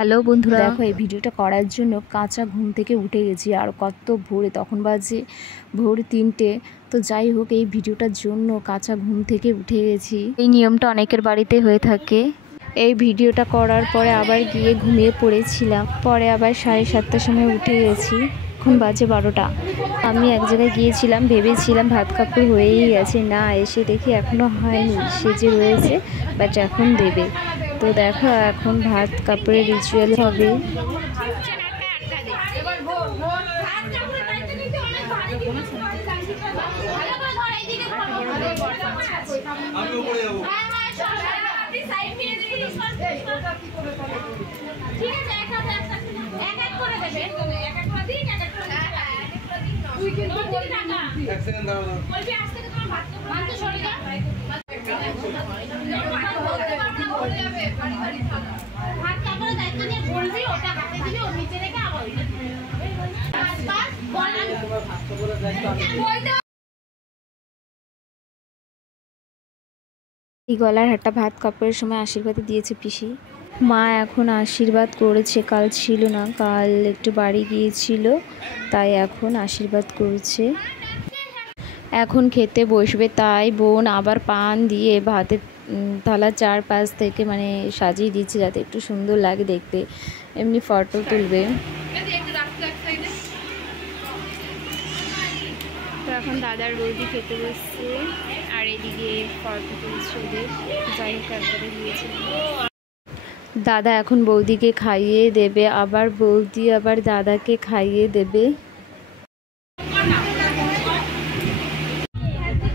Hello বন্ধুরা, দেখো এই ভিডিওটা করার জন্য কাঁচা ঘুম থেকে উঠে গেছি। আর কত ভোরে, তখন বাজে ভোর 3টে। তো যাই হোক, এই ভিডিওটার জন্য কাঁচা ঘুম থেকে উঠে গেছি। এই নিয়মটা অনেকের বাড়িতে হয়ে থাকে। এই ভিডিওটা করার পরে আবার গিয়ে ঘুমিয়ে পড়েছিলাম। পরে আবার 7:30টার সময় উঠে গেছি। এখন বাজে 12টা। আমি এক জায়গায় গিয়েছিলাম, ভেবেছিলাম ভাত কাপড় হয়েই গেছে, না এসে দেখি এখনও হয়নি, সেজে রয়েছে, বাট এখন দেবে। তো দেখো এখন ভাত কাপড়ের রিচুয়াল হবে। এই গলার হাটটা ভাত কাপড়ের সময় আশীর্বাদে দিয়েছে পিসি। মা এখন আশীর্বাদ করেছে, কাল ছিল না, কাল একটু বাড়ি গিয়েছিল, তাই এখন আশীর্বাদ করছে। এখন খেতে বসবে, তাই বোন আবার পান দিয়ে ভাতের থালার চারপাশ থেকে মানে সাজিয়ে দিচ্ছে যাতে একটু সুন্দর লাগে দেখতে, এমনি ফটো তুলবে। তো এখন দাদার বৌদি খেতে বসছে আর এদিকে ফটো তুলছে ওদের। যাই হোক একবারে দিয়েছে। দাদা এখন বৌদিকে খাইয়ে দেবে, আবার বৌদি আবার দাদাকে খাইয়ে দেবে।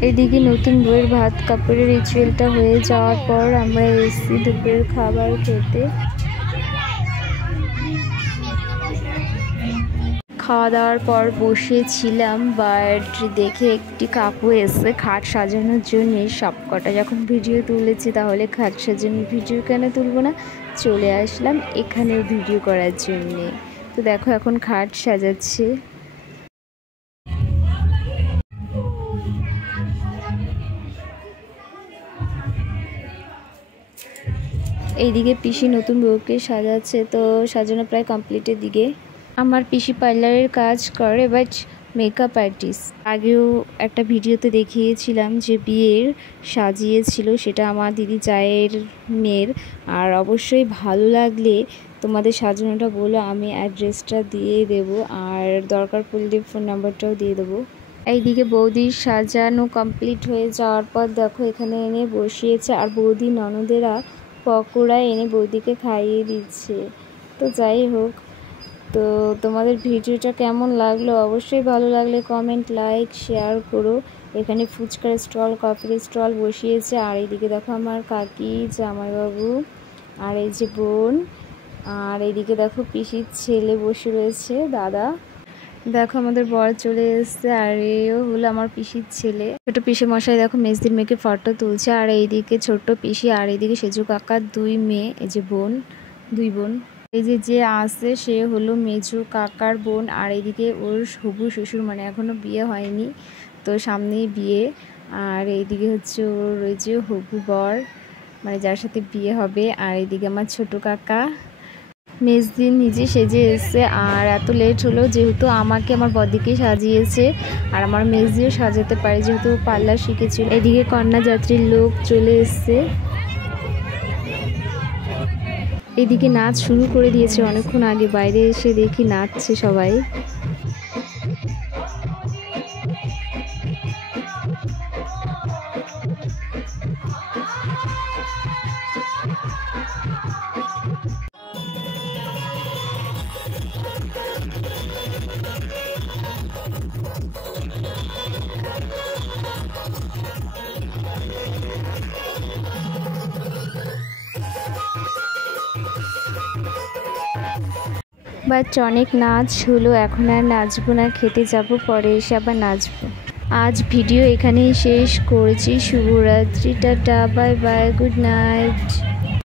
এদিকে নতুন বউয়ের ভাত কাপড়ের রিচুয়ালটা হয়ে যাওয়ার পর আমরা এসেছি দুপুরের খাবার খেতে। খাওয়া দাওয়ার পর বসেছিলাম, বাট দেখে একটি কাকু এসে খাট সাজানোর জন্য। সব কটা যখন ভিডিও তুলেছি তাহলে খাট সাজানোর ভিডিও কেন তুলবো না, চলে আসলাম এখানে ভিডিও করার জন্যে। তো দেখো এখন খাট সাজাচ্ছে। এইদিকে পিসি নতুন বউকে সাজাচ্ছে, তো সাজানো প্রায় কমপ্লিটের দিকে। আমার পিসি পার্লারের কাজ করে, বাট মেকআপ আর্টিস্ট। আগেও একটা ভিডিওতে দেখিয়েছিলাম যে বিয়ের সাজিয়েছিল, সেটা আমার দিদি জায়ের মেয়ের। আর অবশ্যই ভালো লাগলে তোমাদের সাজানোটা বলো, আমি অ্যাড্রেসটা দিয়ে দেবো, আর দরকার পড়লে ফোন নাম্বারটাও দিয়ে দেবো। এইদিকে বৌদির সাজানো কমপ্লিট হয়ে যাওয়ার পর দেখো এখানে এনে বসিয়েছে, আর বৌদি ননদেরা পকোড়া এনে বৌদিকে খাইয়ে দিচ্ছে। তো যাই হোক, তো তোমাদের ভিডিওটা কেমন লাগলো অবশ্যই ভালো লাগলে কমেন্ট, লাইক, শেয়ার করো। এখানে ফুচকার স্টল, কফির স্টল বসিয়েছে। আর এইদিকে দেখো আমার কাকি, জামাইবাবু, আর এই যে বোন, আর এইদিকে দেখো পিসির ছেলে বসে রয়েছে, দাদা। দেখো আমাদের বর চলে এসছে, আর এও হলো আমার পিসির ছেলে। ছোট পিসি মশাই দেখো মেজদির মেয়েকে ফটো তুলছে, আর এইদিকে ছোট্ট পিসি, আর এইদিকে সেজু কাকার 2 মেয়ে, এই যে বোন, 2 বোন। এই যে আসছে সে হলো মেজু কাকার বোন, আর এইদিকে ওর হবু শ্বশুর, মানে এখনো বিয়ে হয়নি, তো সামনেই বিয়ে। আর এইদিকে হচ্ছে ওর ওই যে হবু বর, মানে যার সাথে বিয়ে হবে। আর এইদিকে আমার ছোট কাকা মেজদিন নিজে সেজে এসছে। আর এত লেট হলো যেহেতু আমাকে আমার বদিকে সাজিয়েছে, আর আমার মেজদিও সাজাতে পারে যেহেতু পার্লার শিখেছিল। এদিকে কন্যাযাত্রীর লোক চলে এসছে। এদিকে নাচ শুরু করে দিয়েছে অনেকক্ষণ আগে, বাইরে এসে দেখি নাচছে সবাই। বাট অনেক নাচ হলো, এখন আর নাচবো না, খেতে যাব, পরে এসে আবার নাচবো। আজ ভিডিও এখানেই শেষ করেছি। শুভরাত্রি, tata, bye bye, good night.